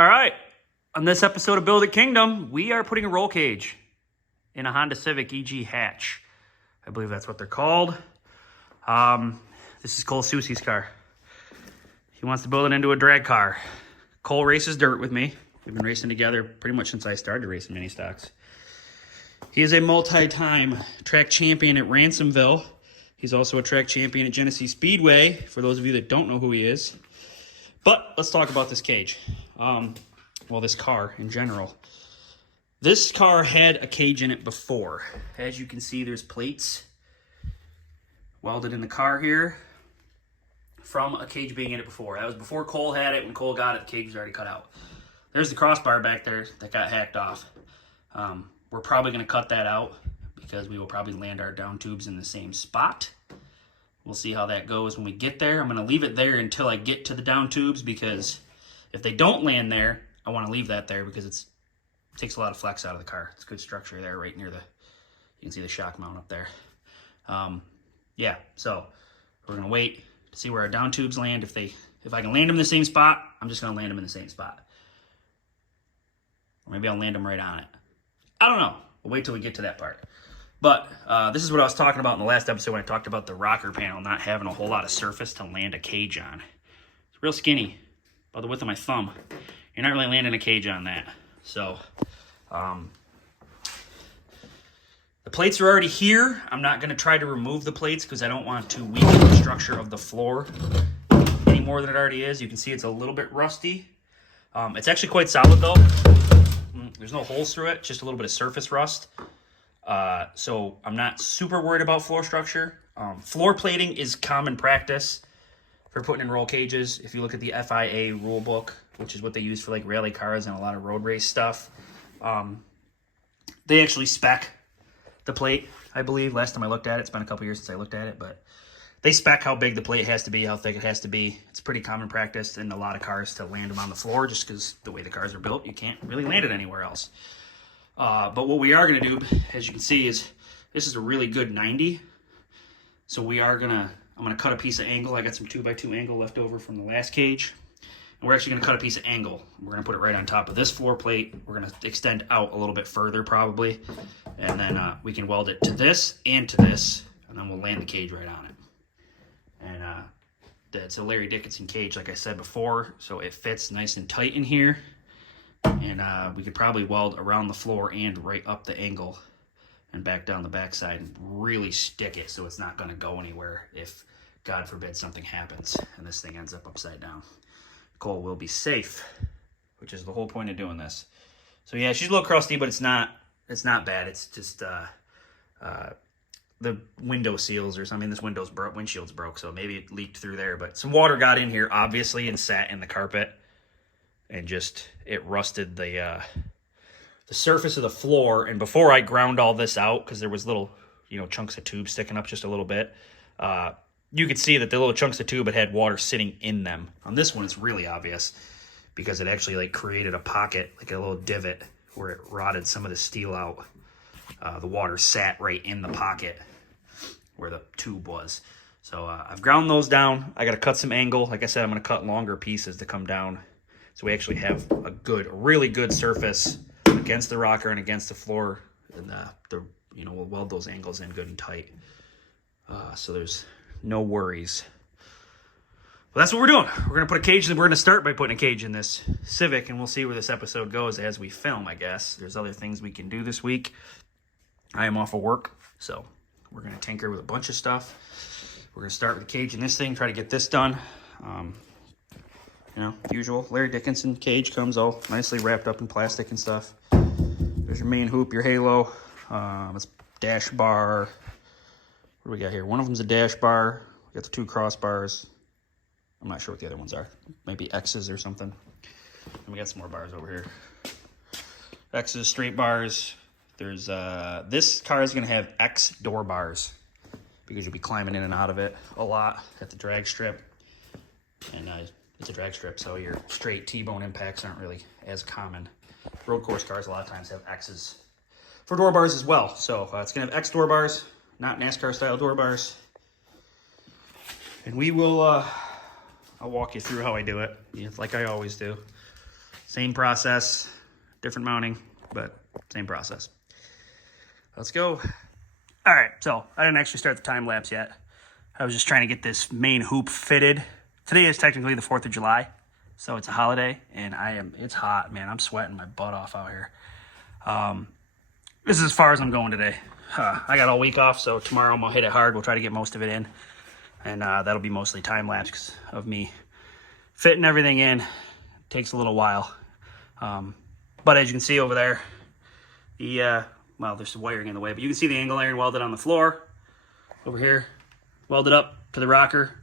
All right, on this episode of Build It Kingdom, we are putting a roll cage in a Honda Civic EG hatch. I believe that's what they're called. This is Cole Susie's car. He wants to build it into a drag car. Cole races dirt with me. We've been racing together pretty much since I started racing mini stocks. He is a multi-time track champion at Ransomville. He's also a track champion at Genesee Speedway, for those of you that don't know who he is. But let's talk about this cage. Well, this car in general. This car had a cage in it before. As you can see, there's plates welded in the car here from a cage being in it before. That was before Cole had it. When Cole got it, the cage was already cut out. There's the crossbar back there that got hacked off. We're probably going to cut that out because we will probably land our down tubes in the same spot. We'll see how that goes when we get there. I'm going to leave it there until I get to the down tubes, because if they don't land there, I want to leave that there because it takes a lot of flex out of the car. It's good structure there right near you can see the shock mount up there. Yeah, so we're going to wait to see where our down tubes land. If I can land them in the same spot, I'm just going to land them in the same spot. Or maybe I'll land them right on it. I don't know. We'll wait till we get to that part. But this is what I was talking about in the last episode when I talked about the rocker panel not having a whole lot of surface to land a cage on. It's real skinny, about the width of my thumb. You're not really landing a cage on that. So the plates are already here. I'm not going to try to remove the plates because I don't want to weaken the structure of the floor any more than it already is. You can see it's a little bit rusty. It's actually quite solid though. There's no holes through it, just a little bit of surface rust. So I'm not super worried about floor structure. Floor plating is common practice for putting in roll cages. If you look at the FIA rule book, which is what they use for like rally cars and a lot of road race stuff, they actually spec the plate, I believe. Last time I looked at it, it's been a couple years since I looked at it, but they spec how big the plate has to be, how thick it has to be. It's pretty common practice in a lot of cars to land them on the floor, just because the way the cars are built, you can't really land it anywhere else. But what we are going to do, as you can see, is this is a really good 90. So I'm going to cut a piece of angle. I got some 2x2 angle left over from the last cage. And we're actually going to cut a piece of angle. We're going to put it right on top of this floor plate. We're going to extend out a little bit further probably. And then we can weld it to this and to this. And then we'll land the cage right on it. And it's a Larry Dickinson cage, like I said before. So it fits nice and tight in here. And we could probably weld around the floor and right up the angle and back down the backside and really stick it so it's not going to go anywhere if, God forbid, something happens and this thing ends up upside down. Cole will be safe, which is the whole point of doing this. So yeah, she's a little crusty, but it's not bad. It's just the window seals or something. This windshield's broke, so maybe it leaked through there. But some water got in here, obviously, and sat in the carpet. And just, it rusted the surface of the floor. And before I ground all this out, because there was little, chunks of tube sticking up just a little bit, you could see that the little chunks of tube had water sitting in them. On this one, it's really obvious because it actually created a pocket, like a little divot where it rotted some of the steel out. The water sat right in the pocket where the tube was. So I've ground those down. I got to cut some angle. Like I said, I'm going to cut longer pieces to come down. So we actually have a really good surface against the rocker and against the floor, and we'll weld those angles in good and tight. So there's no worries. Well, that's what we're doing. We're gonna put a cage. We're gonna start by putting a cage in this Civic, and we'll see where this episode goes as we film. I guess there's other things we can do this week. I am off of work, so we're gonna tinker with a bunch of stuff. We're gonna start with a cage in this thing, try to get this done. Usual Larry Dickinson cage comes all nicely wrapped up in plastic and stuff. There's your main hoop, your halo. It's dash bar. What do we got here? One of them's a dash bar. We got the two crossbars. I'm not sure what the other ones are. Maybe X's or something. And we got some more bars over here. X's, straight bars. There's this car is gonna have X door bars because you'll be climbing in and out of it a lot at the drag strip. And it's a drag strip, so your straight T-bone impacts aren't really as common. Road course cars a lot of times have X's for door bars as well. So it's going to have X door bars, not NASCAR style door bars. And we will, I'll walk you through how I do it, like I always do. Same process, different mounting, but same process. Let's go. All right, so I didn't actually start the time lapse yet. I was just trying to get this main hoop fitted. Today is technically the 4th of July, so it's a holiday, and it's hot, man. I'm sweating my butt off out here. This is as far as I'm going today. I got all week off, so tomorrow I'm going to hit it hard. We'll try to get most of it in, and that'll be mostly time lapse of me fitting everything in. It takes a little while. But as you can see over there, well, there's some wiring in the way, but you can see the angle iron welded on the floor over here, welded up to the rocker.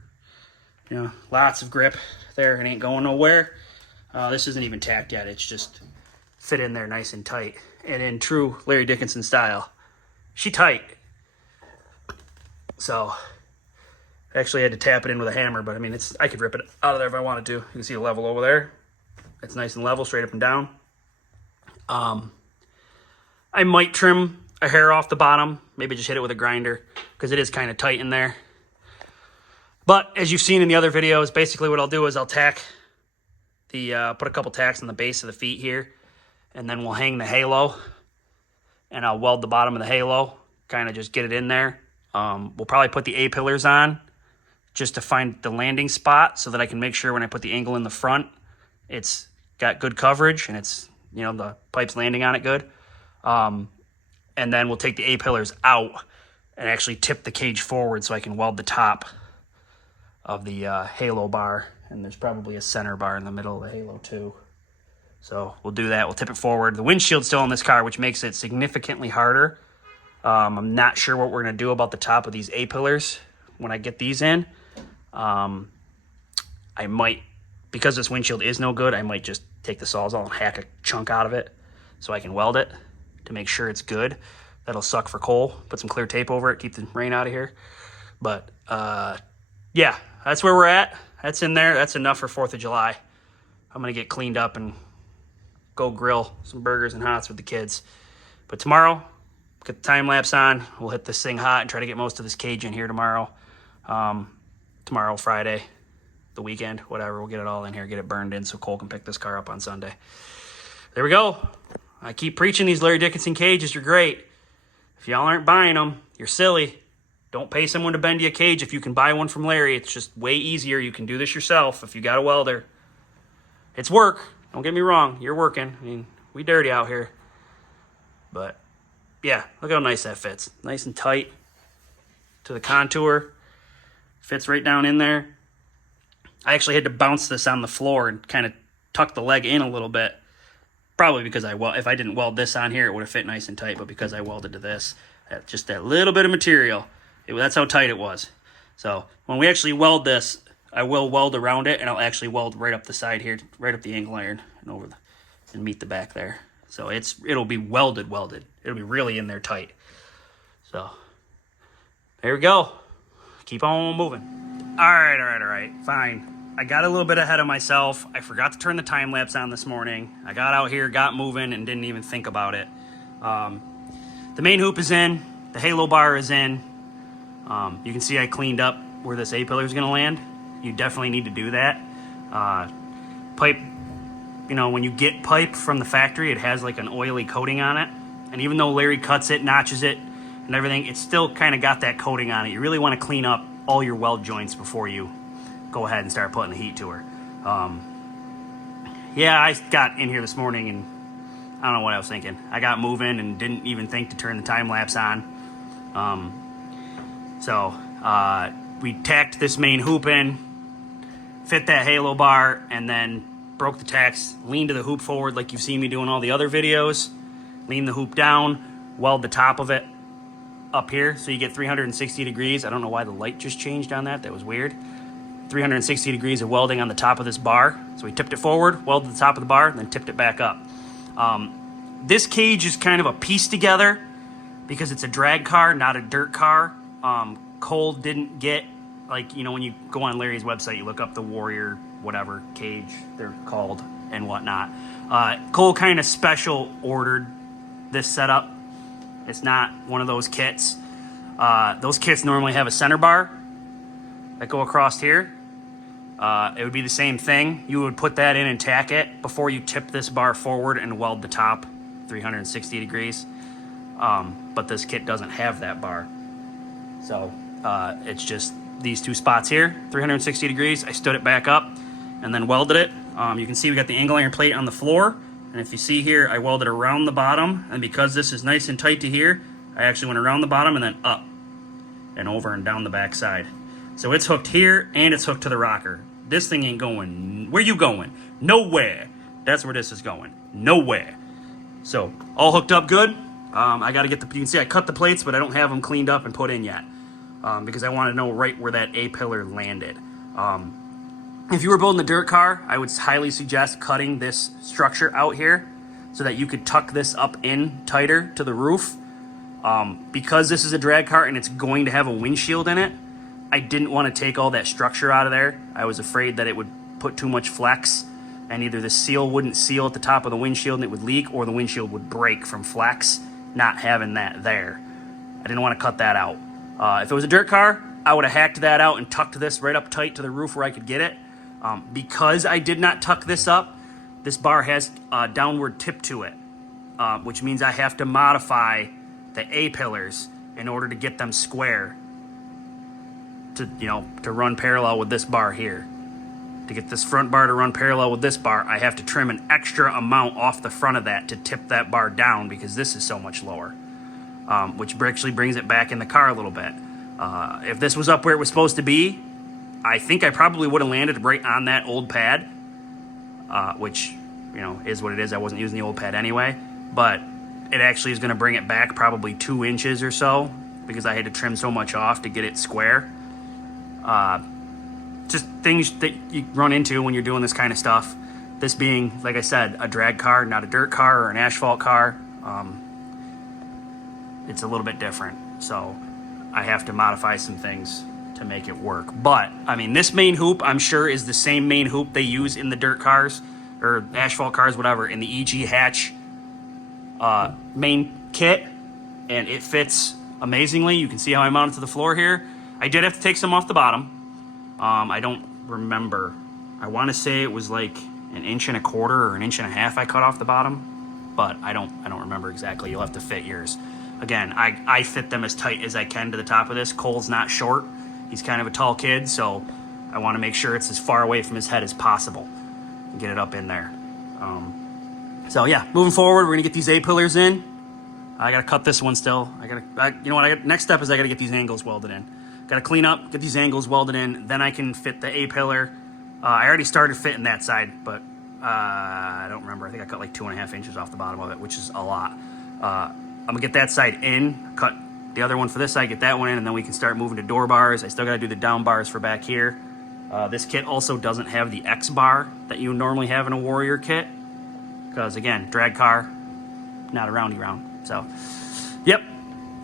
You know, lots of grip there. It ain't going nowhere. This isn't even tacked yet. It's just fit in there nice and tight. And in true Larry Dickinson style, she tight. So I actually had to tap it in with a hammer, but I mean, I could rip it out of there if I wanted to. You can see the level over there. It's nice and level, straight up and down. I might trim a hair off the bottom, maybe just hit it with a grinder, because it is kind of tight in there. But as you've seen in the other videos, basically what I'll do is I'll tack put a couple tacks on the base of the feet here, and then we'll hang the halo, and I'll weld the bottom of the halo, kind of just get it in there. We'll probably put the A-pillars on just to find the landing spot so that I can make sure when I put the angle in the front, it's got good coverage and it's, you know, the pipe's landing on it good. And then we'll take the A-pillars out and actually tip the cage forward so I can weld the top of the halo bar. And there's probably a center bar in the middle of the halo too. So we'll do that. We'll tip it forward. The windshield's still on this car, which makes it significantly harder. I'm not sure what we're going to do about the top of these A-pillars when I get these in. I might, because this windshield is no good, I might just take the Sawzall and hack a chunk out of it so I can weld it to make sure it's good. That'll suck for coal. Put some clear tape over it, keep the rain out of here. But yeah, that's where we're at. That's in there. That's enough for 4th of July. I'm going to get cleaned up and go grill some burgers and hots with the kids. But tomorrow, get the time lapse on. We'll hit this thing hot and try to get most of this cage in here tomorrow. Tomorrow, Friday, the weekend, whatever. We'll get it all in here, get it burned in so Cole can pick this car up on Sunday. There we go. I keep preaching these Larry Dickinson cages are great. If y'all aren't buying them, you're silly. Don't pay someone to bend you a cage if you can buy one from Larry. It's just way easier. You can do this yourself if you got a welder. It's work. Don't get me wrong. You're working. I mean, we dirty out here. But, yeah, look how nice that fits. Nice and tight to the contour. Fits right down in there. I actually had to bounce this on the floor and kind of tuck the leg in a little bit. Probably because if I didn't weld this on here, it would have fit nice and tight. But because I welded to this, just that little bit of material, that's how tight it was. So when we actually weld this, I will weld around it, and I'll actually weld right up the side here, right up the angle iron and and meet the back there. So it'll be welded. It'll be really in there tight. So there we go. Keep on moving. All right. Fine. I got a little bit ahead of myself. I forgot to turn the time lapse on this morning. I got out here, got moving, and didn't even think about it. The main hoop is in. The halo bar is in. You can see I cleaned up where this A-pillar is going to land. You definitely need to do that. Pipe, you know, when you get pipe from the factory, it has like an oily coating on it. And even though Larry cuts it, notches it, and everything, it's still kind of got that coating on it. You really want to clean up all your weld joints before you go ahead and start putting the heat to her. Yeah, I got in here this morning and I don't know what I was thinking. I got moving and didn't even think to turn the time lapse on. So we tacked this main hoop in, fit that halo bar, and then broke the tacks, leaned to the hoop forward like you've seen me doing all the other videos, lean the hoop down, weld the top of it up here so you get 360 degrees. I don't know why the light just changed on that. That was weird. 360 degrees of welding on the top of this bar. So we tipped it forward, welded the top of the bar, and then tipped it back up. This cage is kind of a piece together because it's a drag car, not a dirt car. Cole didn't get, like, you know, when you go on Larry's website, you look up the Warrior, whatever cage they're called and whatnot. Cole kind of special ordered this setup. It's not one of those kits. Those kits normally have a center bar that go across here. It would be the same thing. You would put that in and tack it before you tip this bar forward and weld the top 360 degrees. But this kit doesn't have that bar. So it's just these two spots here, 360 degrees. I stood it back up and then welded it. You can see we got the angle iron plate on the floor. And if you see here, I welded around the bottom. And because this is nice and tight to here, I actually went around the bottom and then up and over and down the back side. So it's hooked here and it's hooked to the rocker. This thing ain't going, where you going? Nowhere. That's where this is going. Nowhere. So all hooked up good. I got to get the, you can see I cut the plates, but I don't have them cleaned up and put in yet. Because I want to know right where that A-pillar landed. If you were building a dirt car, I would highly suggest cutting this structure out here so that you could tuck this up in tighter to the roof. Because this is a drag car and it's going to have a windshield in it, I didn't want to take all that structure out of there. I was afraid that it would put too much flex and either the seal wouldn't seal at the top of the windshield and it would leak, or the windshield would break from flex, not having that there. I didn't want to cut that out. If it was a dirt car, I would have hacked that out and tucked this right up tight to the roof where I could get it. Because I did not tuck this up, this bar has a downward tip to it, which means I have to modify the A-pillars in order to get them square to run parallel with this bar here. To get this front bar to run parallel with this bar, I have to trim an extra amount off the front of that to tip that bar down because this is so much lower, which actually brings it back in the car a little bit. If this was up where it was supposed to be, I think I probably would have landed right on that old pad, which, is what it is. I wasn't using the old pad anyway, but it actually is going to bring it back probably 2 inches or so because I had to trim so much off to get it square. Just things that you run into when you're doing this kind of stuff. This being, like I said, a drag car, not a dirt car or an asphalt car. It's a little bit different. So I have to modify some things to make it work. But, I mean, this main hoop, I'm sure, is the same main hoop they use in the dirt cars or asphalt cars, whatever, in the EG hatch main kit. And it fits amazingly. You can see how I mounted to the floor here. I did have to take some off the bottom. I don't remember. I want to say it was like 1.25 inches or 1.5 inches I cut off the bottom, but I don't remember exactly. You'll have to fit yours. Again, I fit them as tight as I can to the top of this. Cole's not short. He's kind of a tall kid, so I want to make sure it's as far away from his head as possible and get it up in there. So yeah, moving forward, we're gonna get these A-pillars in. I gotta cut this one still. Next step is I gotta get these angles welded in. Gotta clean up, get these angles welded in, then I can fit the A-pillar. I already started fitting that side, but I don't remember. I think I cut like 2.5 inches off the bottom of it, which is a lot. I'm gonna get that side in, cut the other one for this side, get that one in, and then we can start moving to door bars. I still gotta do the down bars for back here. This kit also doesn't have the X bar that you normally have in a Warrior kit, because again, drag car, not a roundy round. So, yep,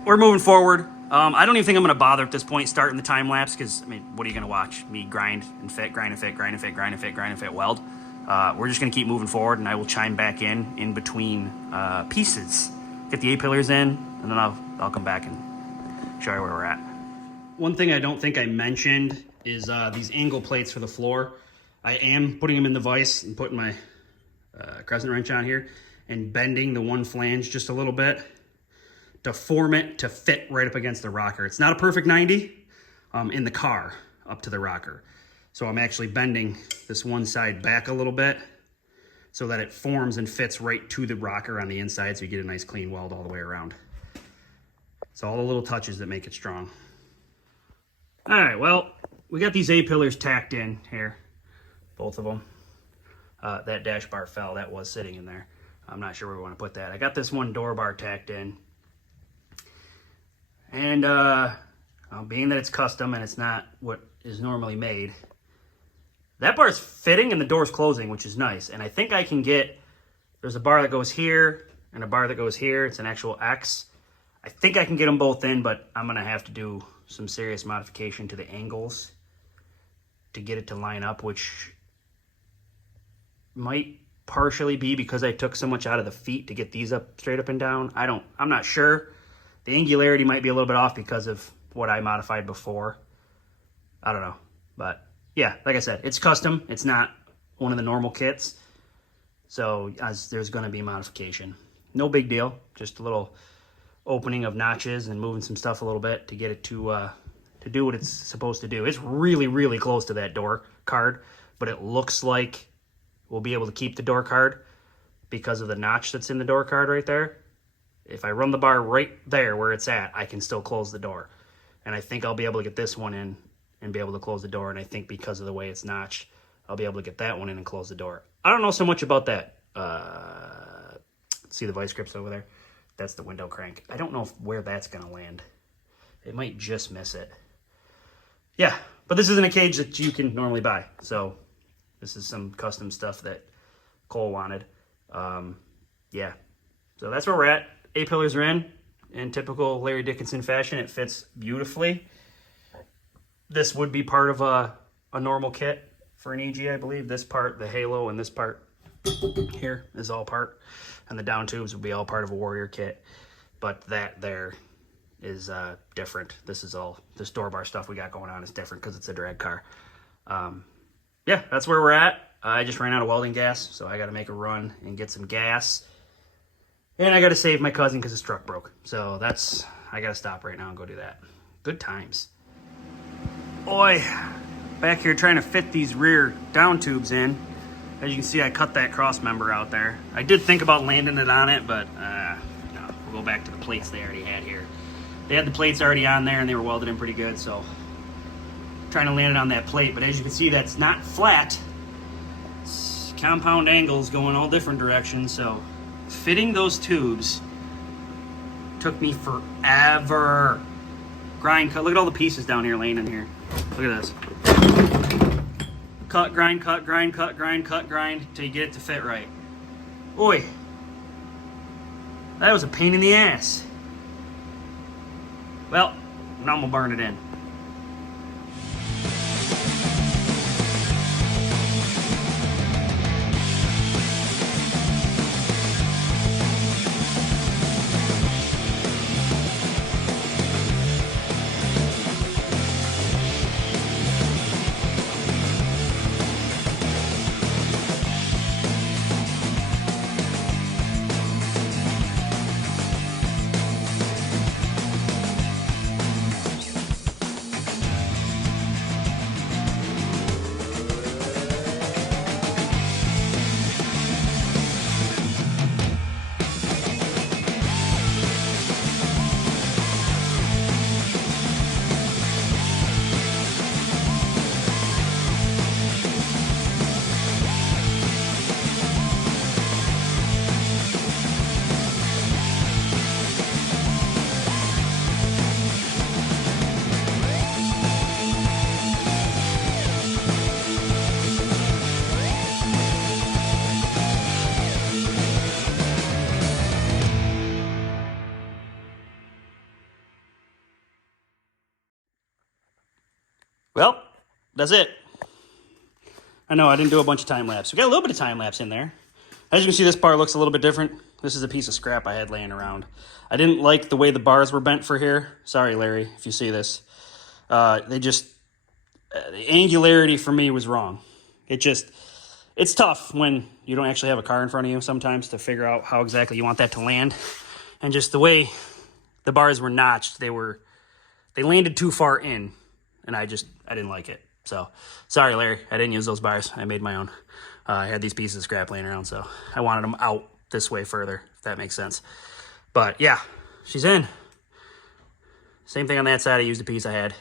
we're moving forward. I don't even think I'm going to bother at this point starting the time lapse because, I mean, what are you going to watch? Me grind and fit, grind and fit, grind and fit, grind and fit, grind and fit, weld. We're just going to keep moving forward, and I will chime back in between pieces. Get the A-pillars in, and then I'll come back and show you where we're at. One thing I don't think I mentioned is these angle plates for the floor. I am putting them in the vise and putting my crescent wrench on here and bending the one flange just a little bit to form it to fit right up against the rocker. It's not a perfect 90 in the car up to the rocker. So I'm actually bending this one side back a little bit so that it forms and fits right to the rocker on the inside so you get a nice clean weld all the way around. So all the little touches that make it strong. All right, well, we got these A-pillars tacked in here, both of them. That dash bar fell, that was sitting in there. I'm not sure where we want to put that. I got this one door bar tacked in. And being that it's custom and it's not what is normally made, that bar's fitting and the door's closing, which is nice. And I think I can get, there's a bar that goes here and a bar that goes here. It's an actual X. I think I can get them both in, but I'm going to have to do some serious modification to the angles to get it to line up, which might partially be because I took so much out of the feet to get these up straight up and down. I'm not sure. The angularity might be a little bit off because of what I modified before. I don't know, but yeah, like I said, it's custom. It's not one of the normal kits. So there's going to be modification. No big deal. Just a little opening of notches and moving some stuff a little bit to get it to do what it's supposed to do. It's really, really close to that door card, but it looks like we'll be able to keep the door card because of the notch that's in the door card right there. If I run the bar right there where it's at, I can still close the door. And I think I'll be able to get this one in and be able to close the door. And I think because of the way it's notched, I'll be able to get that one in and close the door. I don't know so much about that. See the vice grips over there? That's the window crank. I don't know where that's going to land. It might just miss it. Yeah, but this isn't a cage that you can normally buy. So this is some custom stuff that Cole wanted. Yeah, so that's where we're at. A-pillars are in typical Larry Dickinson fashion. It fits beautifully. This would be part of a normal kit for an EG, I believe. This part, the halo, and this part here is all part. And the down tubes would be all part of a Warrior kit. But that there is different. This door bar stuff we got going on is different because it's a drag car. Yeah, that's where we're at. I just ran out of welding gas, so I got to make a run and get some gas. And I got to save my cousin because his truck broke. So I got to stop right now and go do that. Good times. Boy, back here trying to fit these rear down tubes in. As you can see, I cut that cross member out there. I did think about landing it on it, but no, we'll go back to the plates they already had here. They had the plates already on there and they were welded in pretty good, so trying to land it on that plate. But as you can see, that's not flat. It's compound angles going all different directions, so fitting those tubes took me forever. Grind, cut. Look at all the pieces down here laying in here. Look at this. Cut, grind, cut, grind, cut, grind, cut, grind, till you get it to fit right. Boy, that was a pain in the ass. Well, now I'm gonna burn it in. Well, that's it. I know I didn't do a bunch of time lapse. We got a little bit of time lapse in there. As you can see, this bar looks a little bit different. This is a piece of scrap I had laying around. I didn't like the way the bars were bent for here. Sorry, Larry, if you see this. The angularity for me was wrong. It's tough when you don't actually have a car in front of you sometimes to figure out how exactly you want that to land. And just the way the bars were notched, they landed too far in. And I didn't like it. So, sorry, Larry. I didn't use those bars. I made my own. I had these pieces of scrap laying around, so I wanted them out this way further, if that makes sense. But, yeah, she's in. Same thing on that side. I used a piece I had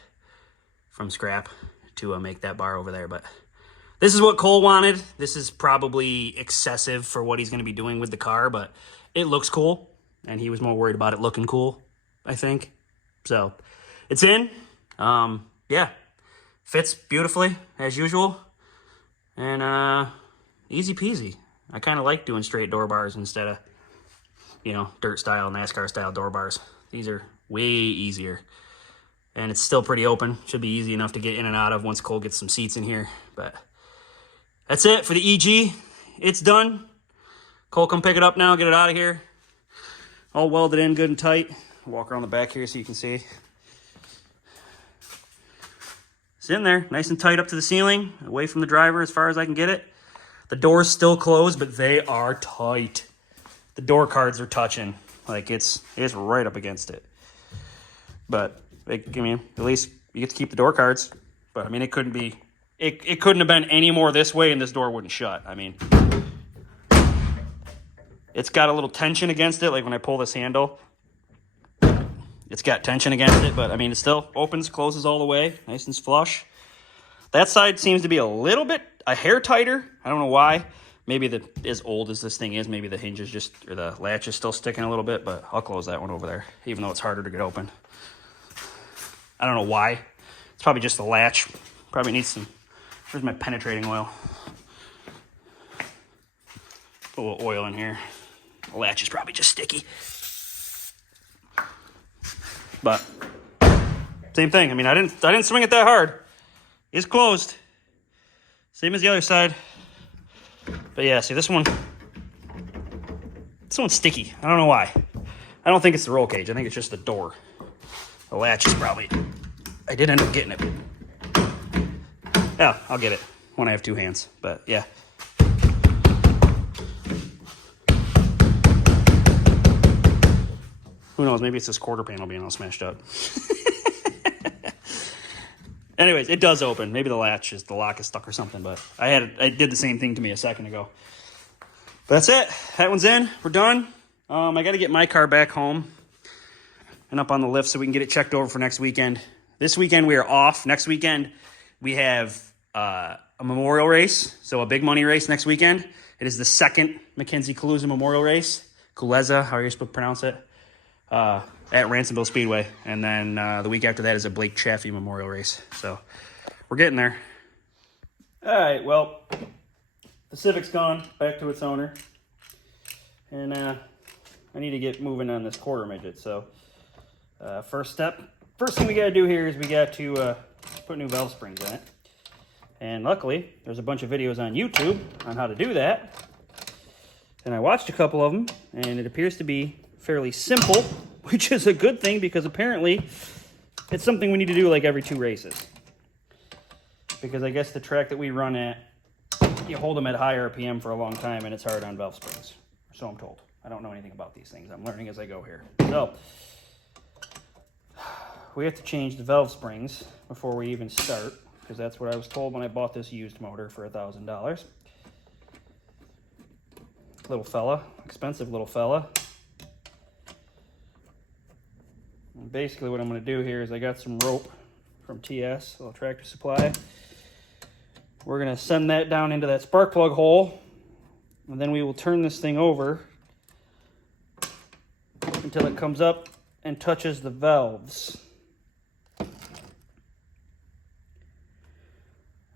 from scrap to make that bar over there. But this is what Cole wanted. This is probably excessive for what he's going to be doing with the car, but it looks cool. And he was more worried about it looking cool, I think. So, it's in. Yeah, fits beautifully as usual, and easy peasy. I kind of like doing straight door bars instead of, dirt style, NASCAR style door bars. These are way easier, and it's still pretty open. Should be easy enough to get in and out of once Cole gets some seats in here. But that's it for the EG. It's done. Cole, come pick it up now. Get it out of here. All welded in good and tight. Walk around the back here so you can see. It's in there, nice and tight up to the ceiling, away from the driver as far as I can get it. The door's still closed, but they are tight. The door cards are touching. Like, it's right up against it. But, I mean, at least you get to keep the door cards. But, I mean, it couldn't have been any more this way and this door wouldn't shut. I mean, it's got a little tension against it, like when I pull this handle. It's got tension against it, but, I mean, it still opens, closes all the way, nice and flush. That side seems to be a hair tighter. I don't know why. Maybe as old as this thing is, maybe the hinge is the latch is still sticking a little bit, but I'll close that one over there, even though it's harder to get open. I don't know why. It's probably just the latch. Probably needs where's my penetrating oil? Put a little oil in here. The latch is probably just sticky. But same thing. I mean, I didn't swing it that hard. It's closed. Same as the other side. But yeah, see this one's sticky. I don't know why. I don't think it's the roll cage. I think it's just the door. The latch is probably, I did end up getting it. Yeah, I'll get it when I have two hands. But yeah. Who knows? Maybe it's this quarter panel being all smashed up. Anyways, it does open. Maybe the lock is stuck or something, but I did the same thing to me a second ago. But that's it. That one's in. We're done. I got to get my car back home and up on the lift so we can get it checked over for next weekend. This weekend we are off. Next weekend we have a memorial race, so a big money race next weekend. It is the second Mackenzie Kaluza Memorial Race. Kuleza, how are you supposed to pronounce it? At Ransomville Speedway. And then the week after that is a Blake Chaffee Memorial Race. So we're getting there. All right, well, the Civic's gone back to its owner. And I need to get moving on this quarter midget. So first thing we got to do here is we got to put new valve springs in it. And luckily, there's a bunch of videos on YouTube on how to do that. And I watched a couple of them, and it appears to be fairly simple, which is a good thing because apparently it's something we need to do like every 2 races. Because I guess the track that we run at, you hold them at high RPM for a long time and it's hard on valve springs. So I'm told. I don't know anything about these things. I'm learning as I go here. So we have to change the valve springs before we even start, because that's what I was told when I bought this used motor for $1,000. Little fella, expensive little fella. And basically what I'm going to do here is I got some rope from TS, little Tractor Supply. We're going to send that down into that spark plug hole, and then we will turn this thing over until it comes up and touches the valves. And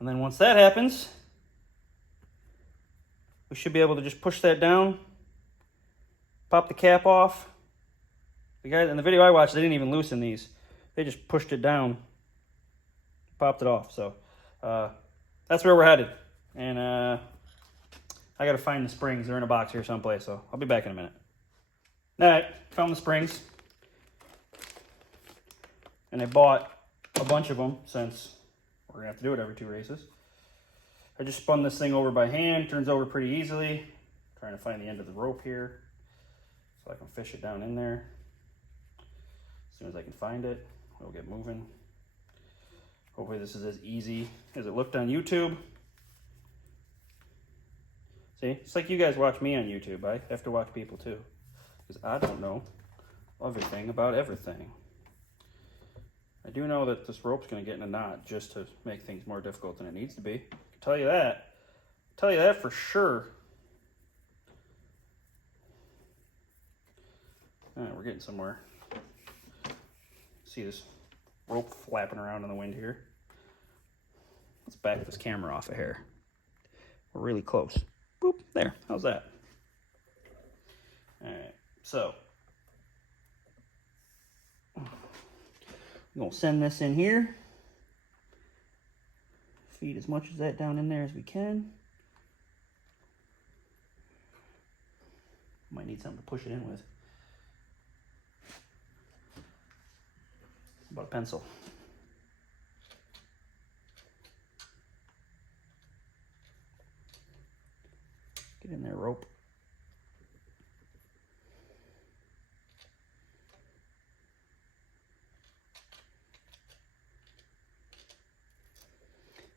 then once that happens, we should be able to just push that down, pop the cap off. The guys in the video I watched, they didn't even loosen these. They just pushed it down, popped it off. So that's where we're headed. And I got to find the springs. They're in a box here someplace, so I'll be back in a minute. All right, found the springs. And I bought a bunch of them since we're going to have to do it every 2 races. I just spun this thing over by hand. Turns over pretty easily. Trying to find the end of the rope here so I can fish it down in there. As soon as I can find it, we'll get moving. Hopefully this is as easy as it looked on YouTube. See, it's like you guys watch me on YouTube. I have to watch people too, because I don't know everything about everything. I do know that this rope's going to get in a knot just to make things more difficult than it needs to be. I can tell you that. Tell you that for sure. All right, we're getting somewhere. See this rope flapping around in the wind here. Let's back this camera off a hair. We're really close. Boop, there. How's that? All right, so I'm going to send this in here. Feed as much of that down in there as we can. Might need something to push it in with. How about a pencil? Get in there, rope.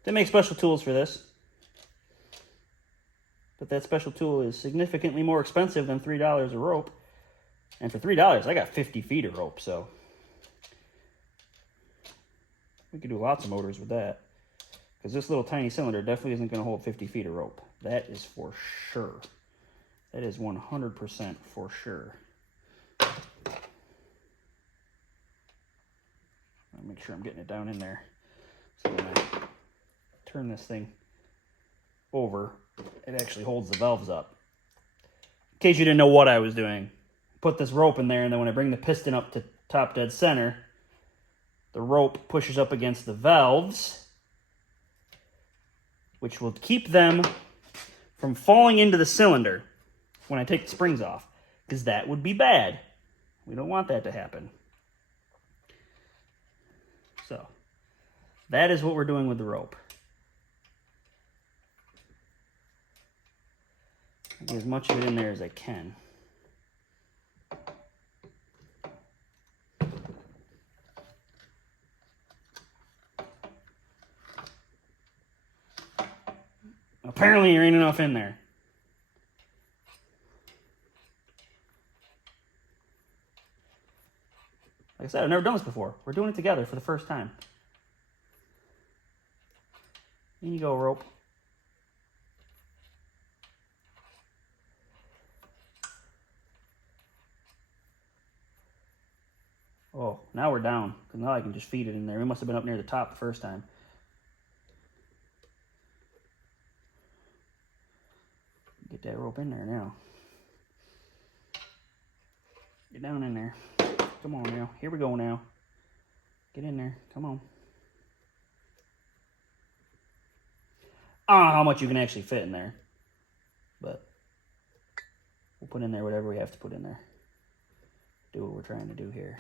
They make special tools for this. But that special tool is significantly more expensive than $3 a rope. And for $3, I got 50 feet of rope, so we could do lots of motors with that. Because this little tiny cylinder definitely isn't going to hold 50 feet of rope. That is for sure. That is 100% for sure. I'll make sure I'm getting it down in there. So when I turn this thing over, it actually holds the valves up. In case you didn't know what I was doing, put this rope in there, and then when I bring the piston up to top dead center, the rope pushes up against the valves, which will keep them from falling into the cylinder when I take the springs off, because that would be bad. We don't want that to happen. So, that is what we're doing with the rope. Get as much of it in there as I can. Apparently there ain't enough in there. Like I said, I've never done this before. We're doing it together for the first time. In you go, rope. Oh, now we're down, because now I can just feed it in there. We must have been up near the top the first time. Get that rope in there now. Get down in there. Come on now. Here we go now. Get in there. Come on. I don't know how much you can actually fit in there, but we'll put in there whatever we have to put in there. Do what we're trying to do here.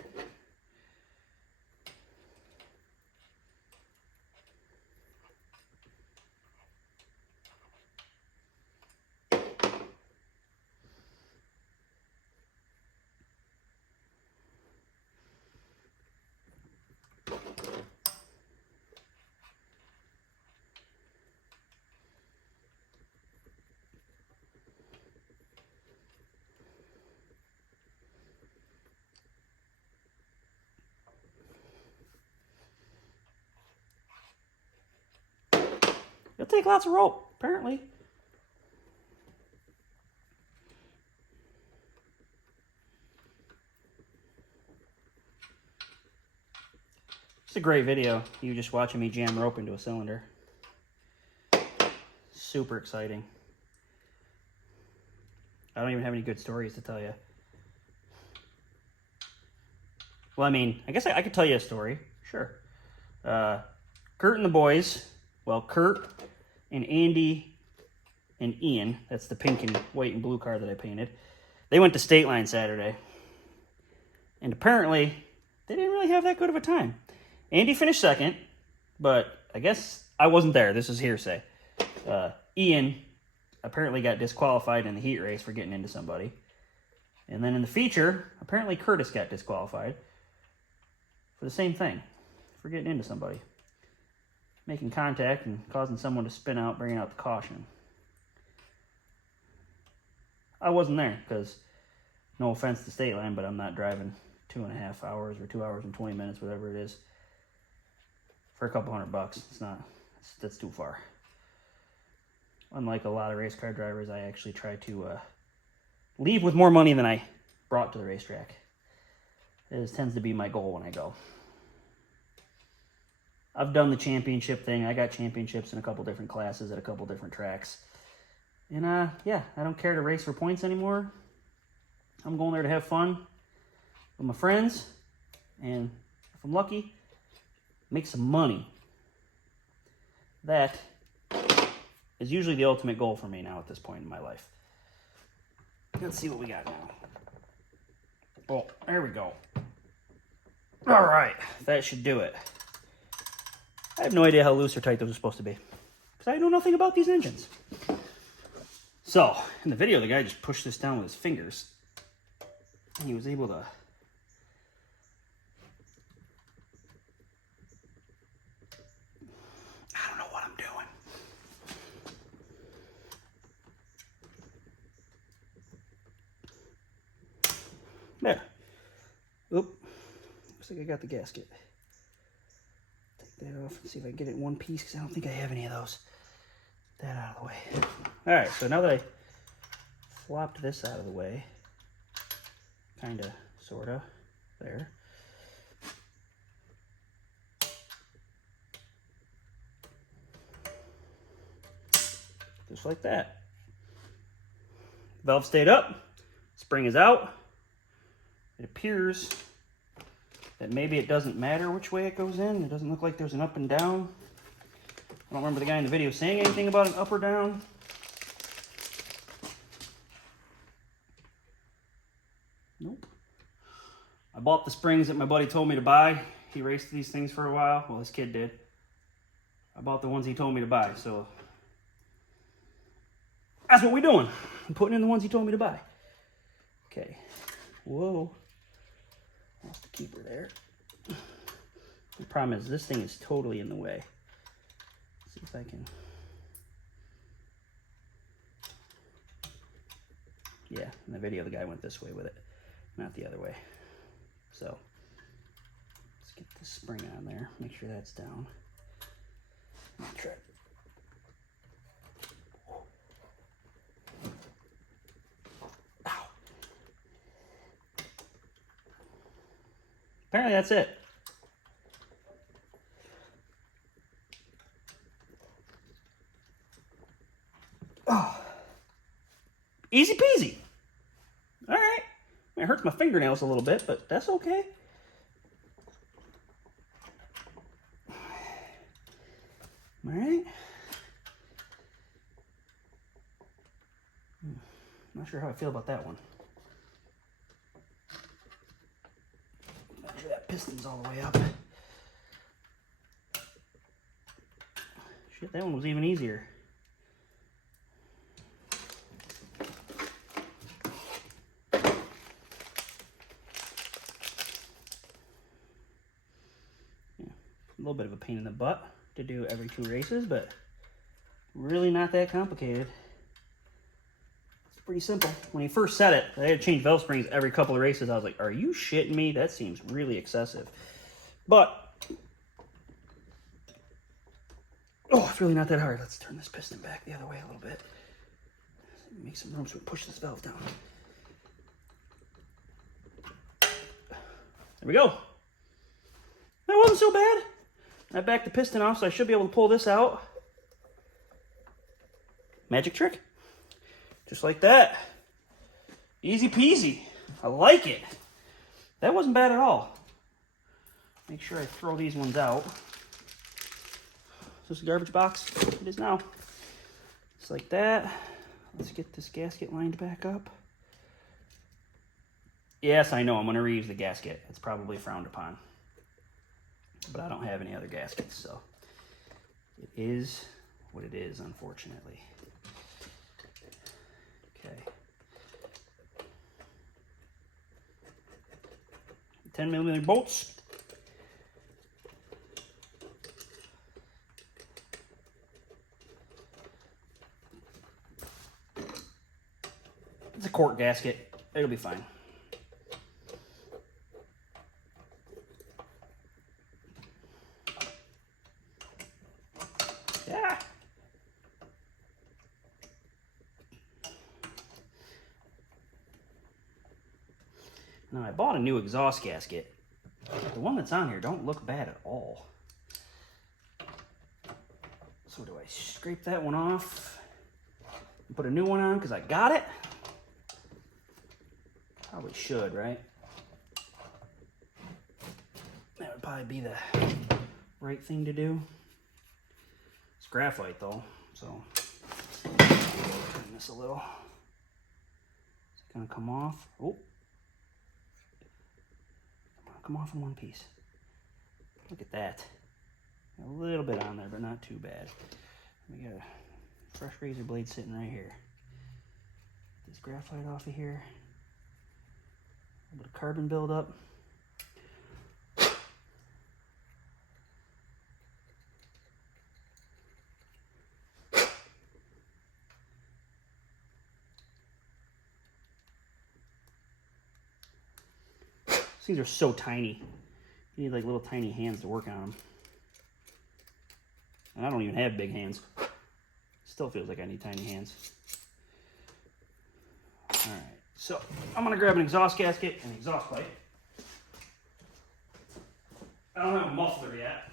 It'll take lots of rope, apparently. It's a great video. You just watching me jam rope into a cylinder. Super exciting. I don't even have any good stories to tell you. Well, I mean, I guess I could tell you a story. Sure. Kurt and the boys, well, Kurt and Andy and Ian, that's the pink and white and blue car that I painted, they went to State Line Saturday. And apparently, they didn't really have that good of a time. Andy finished second, but I guess I wasn't there. This is hearsay. Ian apparently got disqualified in the heat race for getting into somebody. And then in the feature, apparently Curtis got disqualified for the same thing, for getting into somebody. Making contact and causing someone to spin out, bringing out the caution. I wasn't there because, no offense to State Line, but I'm not driving 2.5 hours or 2 hours and 20 minutes, whatever it is, for a couple $100. It's not, that's too far. Unlike a lot of race car drivers, I actually try to leave with more money than I brought to the racetrack. It tends to be my goal when I go. I've done the championship thing. I got championships in a couple different classes at a couple different tracks. And yeah, I don't care to race for points anymore. I'm going there to have fun with my friends. And if I'm lucky, make some money. That is usually the ultimate goal for me now at this point in my life. Let's see what we got now. Oh, there we go. All right, that should do it. I have no idea how loose or tight those are supposed to be, because I know nothing about these engines. So, in the video, the guy just pushed this down with his fingers. And he was able to... I don't know what I'm doing. There. Oop. Looks like I got the gasket. Take that off and see if I can get it in one piece, because I don't think I have any of those. That out of the way. Alright, so now that I flopped this out of the way, kinda, sorta, there. Just like that. Valve stayed up, spring is out. It appears that maybe it doesn't matter which way it goes in. It doesn't look like there's an up and down. I don't remember the guy in the video saying anything about an up or down. Nope. I bought the springs that my buddy told me to buy. He raced these things for a while. Well, his kid did. I bought the ones he told me to buy, so that's what we're doing. I'm putting in the ones he told me to buy. Okay. Whoa. Lost the keeper there. The problem is this thing is totally in the way. Let's see if I can. Yeah, in the video the guy went this way with it, not the other way. So let's get the spring on there, make sure that's down. Try. Ow. Apparently that's it. Oh. Easy peasy. All right. It hurts my fingernails a little bit, but that's okay. All right. Not sure how I feel about that one. Make sure that piston's all the way up. Shit, that one was even easier. A little bit of a pain in the butt to do every 2 races, but really not that complicated. It's pretty simple. When he first said it, I had to change valve springs every couple of races. I was like, are you shitting me? That seems really excessive. But, oh, it's really not that hard. Let's turn this piston back the other way a little bit. Make some room so we push this valve down. There we go. That wasn't so bad. I backed the piston off, so I should be able to pull this out. Magic trick. Just like that. Easy peasy. I like it. That wasn't bad at all. Make sure I throw these ones out. Is this a garbage box? It is now. Just like that. Let's get this gasket lined back up. Yes, I know I'm going to reuse the gasket. It's probably frowned upon. But I don't have any other gaskets, so it is what it is, unfortunately. Okay. 10mm bolts. It's a cork gasket. It'll be fine. Yeah. Now I bought a new exhaust gasket. The one that's on here don't look bad at all. So do I scrape that one off and put a new one on because I got it? Probably should, right? That would probably be the right thing to do. It's graphite though, so turn this a little. It's gonna come off. Oh, come off in one piece. Look at that. A little bit on there, but not too bad. We got a fresh razor blade sitting right here. this graphite off of here. A little bit of carbon buildup. These things are so tiny. You need like little tiny hands to work on them. And I don't even have big hands. Still feels like I need tiny hands. All right, so I'm gonna grab an exhaust gasket and exhaust pipe. I don't have a muffler yet.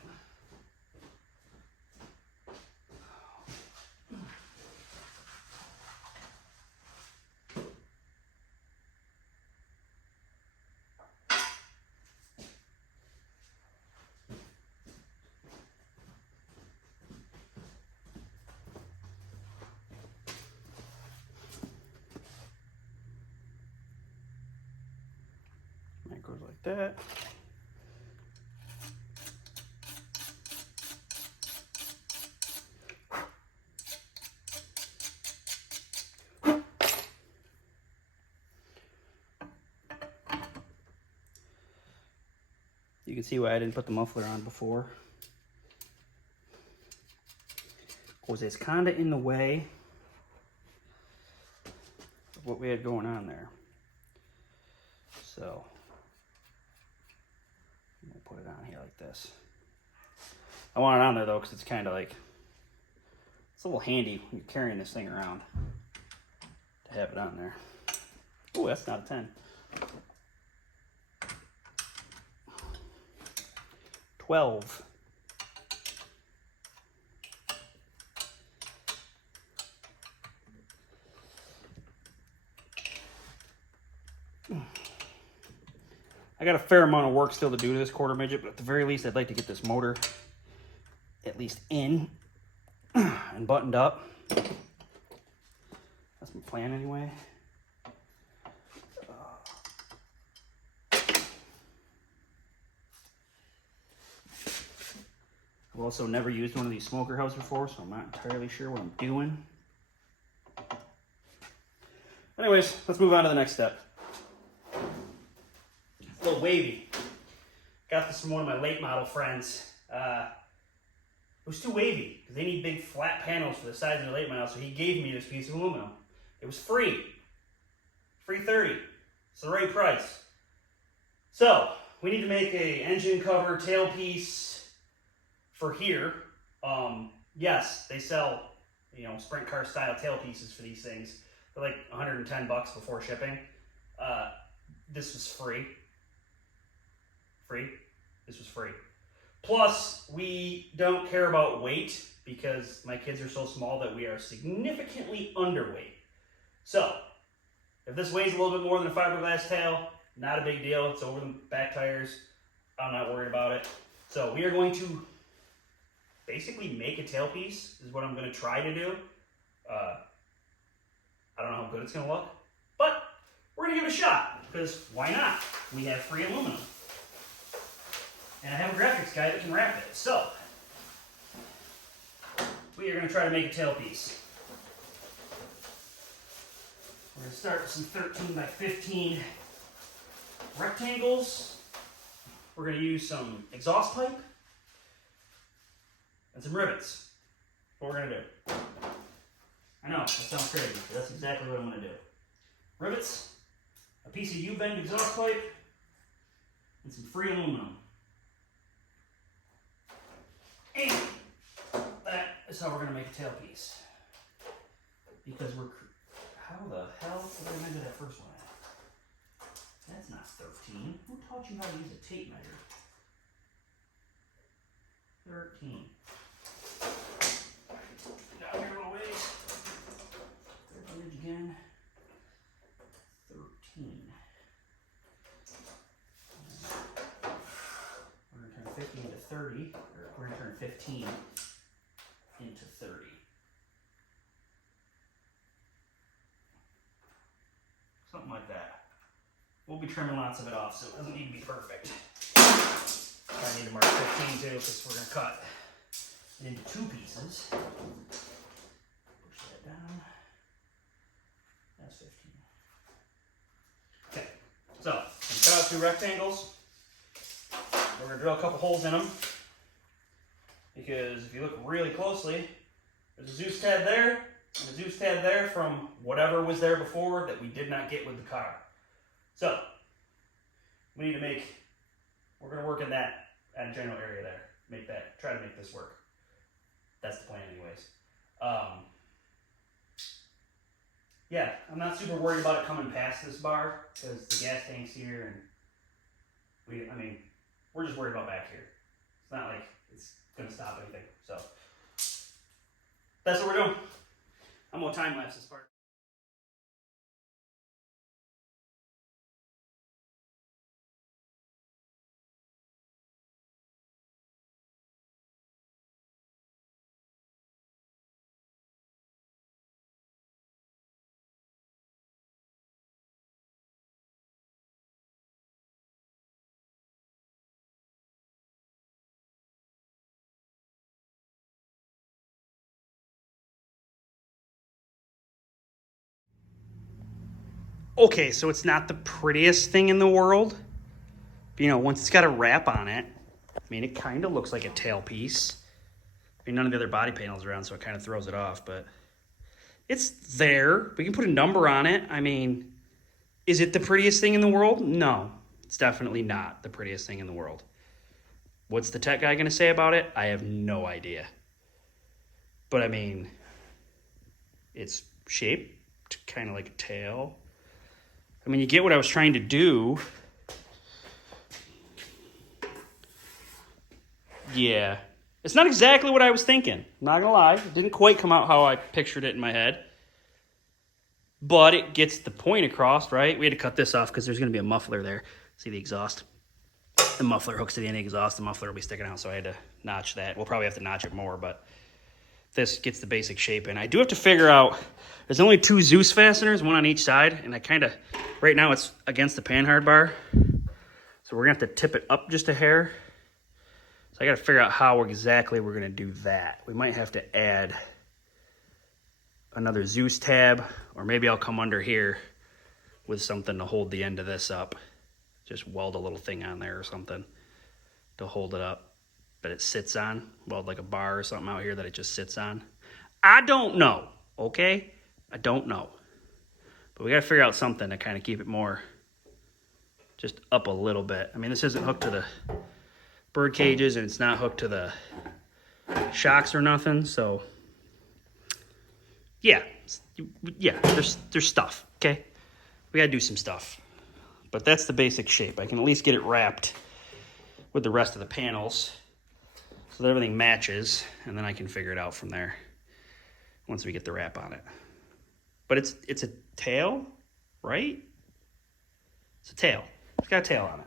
That goes like that. You can see why I didn't put the muffler on before. Because it's kind of in the way of what we had going on there. So I'm gonna put it on here like this. I want it on there though because it's kind of like, it's a little handy when you're carrying this thing around to have it on there. Oh, that's not a 10. 12. I got a fair amount of work still to do to this quarter midget, but at the very least I'd like to get this motor at least in and buttoned up. That's my plan anyway. I've also never used one of these smoker hubs before, so I'm not entirely sure what I'm doing. Anyways, let's move on to the next step. It's a little wavy. Got this from one of my late model friends. It was too wavy because they need big flat panels for the size of the late model, so he gave me this piece of aluminum. It was free. Free 30. It's the right price. So we need to make a engine cover tailpiece for here. Yes, they sell, sprint car style tailpieces for these things. They're like 110 bucks before shipping. This was free. This was free. Plus, we don't care about weight because my kids are so small that we are significantly underweight. So, if this weighs a little bit more than a fiberglass tail, not a big deal. It's over the back tires. I'm not worried about it. So, we are going to basically make a tailpiece is what I'm going to try to do. I don't know how good it's going to look, but we're going to give it a shot because why not? We have free aluminum. And I have a graphics guy that can wrap it. So, we are going to try to make a tailpiece. We're going to start with some 13 by 15 rectangles. We're going to use some exhaust pipe and some rivets. What we're going to do. I know, that sounds crazy, but that's exactly what I'm going to do. Rivets, a piece of U-bend exhaust pipe, and some free aluminum. And that is how we're going to make a tailpiece. Because how the hell did I measure that first one at? That's not 13. Who taught you how to use a tape measure? 13. Down here a little ways. Again. 13. We're going to turn 50 into 30, or we're going to turn 15 into 30. Something like that. We'll be trimming lots of it off, so it doesn't need to be perfect. I need to mark 15 too, because we're going to cut it into 2 pieces. Push that down. That's 15. out 2 rectangles. We're going to drill a couple holes in them. Because if you look really closely, there's a Zeus tab there, and a Zeus tab there from whatever was there before that we did not get with the car. So, we need to we're going to work in that general area there. Try to make this work. That's the plan anyways. Yeah, I'm not super worried about it coming past this bar because the gas tank's here and we're just worried about back here. It's not like it's going to stop anything. So that's what we're doing. I'm going to time lapse this part. Okay, so it's not the prettiest thing in the world. But, you know, once it's got a wrap on it, I mean, it kind of looks like a tailpiece. I mean, none of the other body panels are on, so it kind of throws it off, but it's there. We can put a number on it. I mean, is it the prettiest thing in the world? No, it's definitely not the prettiest thing in the world. What's the tech guy going to say about it? I have no idea. But, I mean, it's shaped kind of like a tail. I mean, you get what I was trying to do. Yeah. It's not exactly what I was thinking. I'm not going to lie. It didn't quite come out how I pictured it in my head. But it gets the point across, right? We had to cut this off because there's going to be a muffler there. See the exhaust? The muffler hooks to the end of the exhaust. The muffler will be sticking out, so I had to notch that. We'll probably have to notch it more, but this gets the basic shape in. I do have to figure out, there's only 2 Zeus fasteners, one on each side, and I kind of, right now it's against the panhard bar, so we're going to have to tip it up just a hair. So I got to figure out how exactly we're going to do that. We might have to add another Zeus tab, or maybe I'll come under here with something to hold the end of this up. Just weld a little thing on there or something to hold it up that it sits on. Weld like a bar or something out here that it just sits on. I don't know, okay? I don't know. But we got to figure out something to kind of keep it more just up a little bit. I mean, this isn't hooked to the bird cages, and it's not hooked to the shocks or nothing, so yeah, there's stuff, okay? We gotta do some stuff, but that's the basic shape. I can at least get it wrapped with the rest of the panels so that everything matches, and then I can figure it out from there once we get the wrap on it. But it's a tail, right? It's a tail. It's got a tail on it.